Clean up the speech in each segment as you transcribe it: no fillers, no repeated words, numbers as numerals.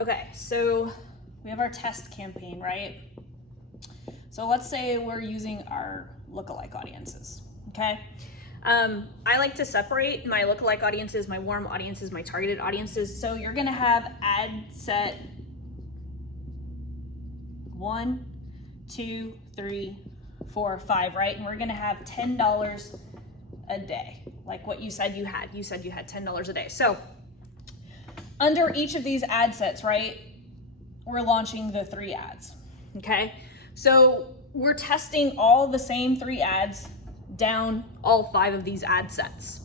Okay, so we have our test campaign, right? So let's say we're using our lookalike audiences, okay? I like to separate my lookalike audiences, my warm audiences, my targeted audiences. So you're gonna have ad set 1, 2, 3, 4, 5, right? And we're gonna have $10 a day, like what you said you had. You said you had $10 a day. So under each of these ad sets, right, we're launching the 3 ads, okay? So we're testing all the same 3 ads down all 5 of these ad sets.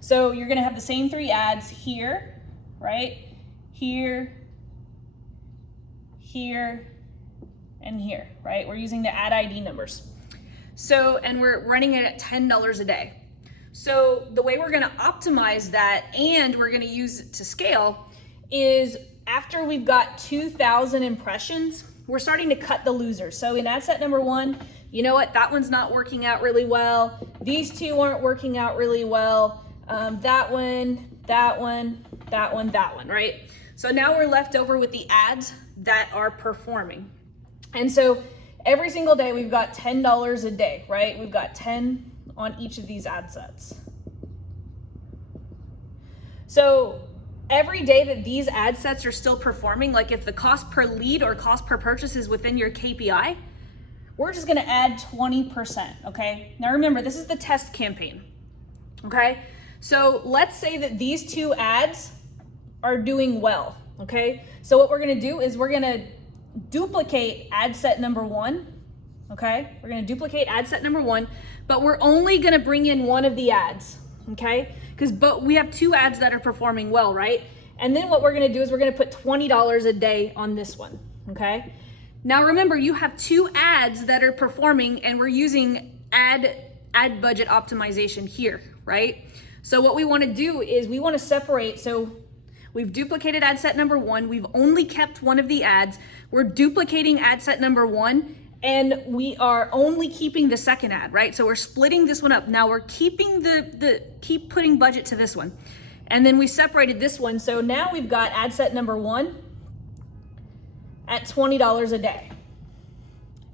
So you're gonna have the same 3 ads here, right? Here, here, and here, right? We're using the ad ID numbers. So, and we're running it at $10 a day. So the way we're gonna optimize that, and we're gonna use it to scale, is after we've got 2,000 impressions, we're starting to cut the losers. So in ad set number 1, you know what, that one's not working out really well. These 2 aren't working out really well. That one, that one, that one, that one, right? So now we're left over with the ads that are performing. And so every single day we've got $10 a day, right? We've got 10 on each of these ad sets. So every day that these ad sets are still performing, like if the cost per lead or cost per purchase is within your KPI, we're just gonna add 20%, okay? Now remember, this is the test campaign, okay? So let's say that these 2 ads are doing well, okay? So what we're gonna do is we're gonna duplicate ad set number 1, okay? We're gonna duplicate ad set number 1, but we're only gonna bring in 1 of the ads, okay? But we have 2 ads that are performing well, right? And then what we're gonna do is we're gonna put $20 a day on this one, okay? Now remember, you have 2 ads that are performing, and we're using ad budget optimization here, right? So what we wanna do is we wanna separate, so we've duplicated ad set number 1, we've only kept 1 of the ads, we're duplicating ad set number 1, and we are only keeping the second ad, right? So we're splitting this one up. Now we're keeping keep putting budget to this one. And then we separated this one. So now we've got ad set number 1 at $20 a day.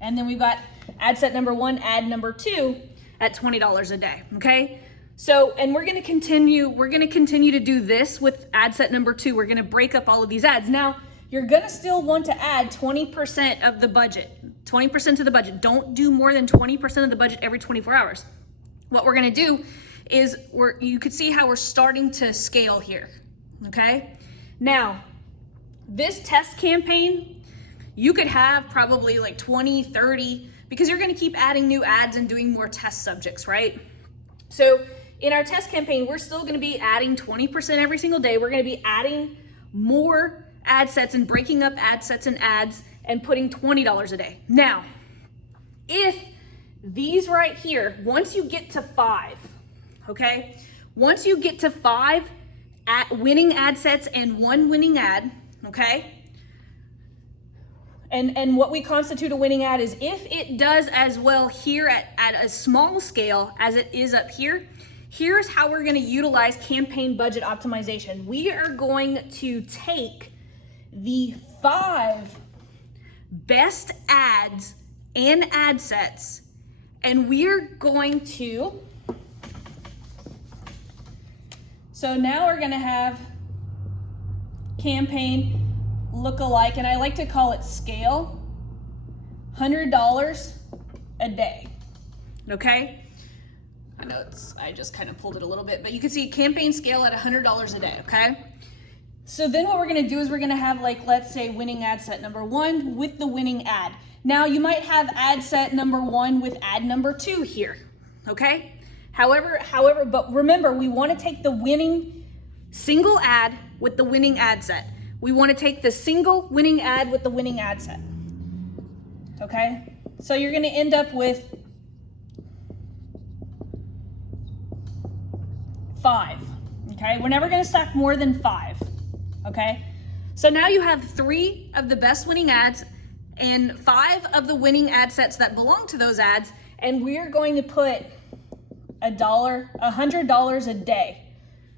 And then we've got ad set number 1, ad number 2 at $20 a day, okay? So, and we're gonna continue to do this with ad set number 2. We're gonna break up all of these ads. Now, you're gonna still want to add 20% of the budget, 20% of the budget. Don't do more than 20% of the budget every 24 hours. What we're gonna do is you could see how we're starting to scale here, okay? Now, this test campaign, you could have probably like 20, 30, because you're gonna keep adding new ads and doing more test subjects, right? So in our test campaign, we're still gonna be adding 20% every single day. We're gonna be adding more ad sets and breaking up ad sets and ads and putting $20 a day. Now, if these right here, once you get to 5, okay? Once you get to 5 winning ad sets and 1 winning ad, okay? And what we constitute a winning ad is if it does as well here at a small scale as it is up here, here's how we're gonna utilize campaign budget optimization. We are going to take the 5 best ads and ad sets, and we're going to, so now we're gonna have campaign lookalike, and I like to call it scale, $100 a day, okay? I know I just kind of pulled it a little bit, but you can see campaign scale at $100 a day, okay? So then what we're gonna do is we're gonna have, like, let's say winning ad set number 1 with the winning ad. Now you might have ad set number 1 with ad number 2 here, okay? However, but remember, we wanna take the winning single ad with the winning ad set. We wanna take the single winning ad with the winning ad set, okay? So you're gonna end up with 5, okay? We're never gonna stack more than 5. Okay, so now you have 3 of the best winning ads and 5 of the winning ad sets that belong to those ads, and we're going to put $100 a day,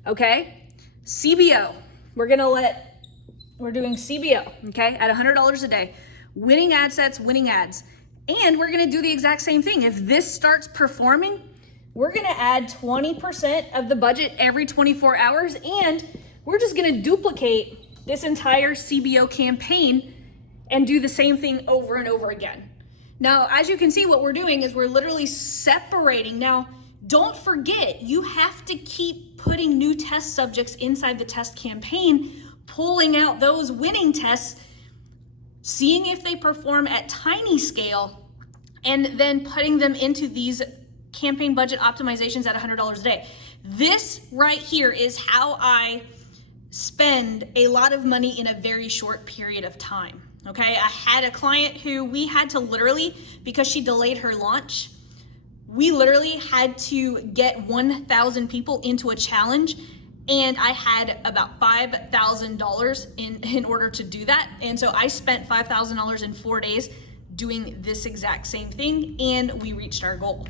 okay? CBO, we're gonna let We're doing CBO, okay, at $100 a day, winning ad sets, winning ads. And we're gonna do the exact same thing. If this starts performing, we're gonna add 20% of the budget every 24 hours, and we're just gonna duplicate this entire CBO campaign and do the same thing over and over again. Now, as you can see, what we're doing is we're literally separating. Now, don't forget, you have to keep putting new test subjects inside the test campaign, pulling out those winning tests, seeing if they perform at tiny scale, and then putting them into these campaign budget optimizations at $100 a day. This right here is how I spend a lot of money in a very short period of time. Okay, I had a client who we had to literally, because she delayed her launch, we literally had to get 1,000 people into a challenge, and I had about $5,000 in order to do that. And so I spent $5,000 in 4 days doing this exact same thing, and we reached our goal.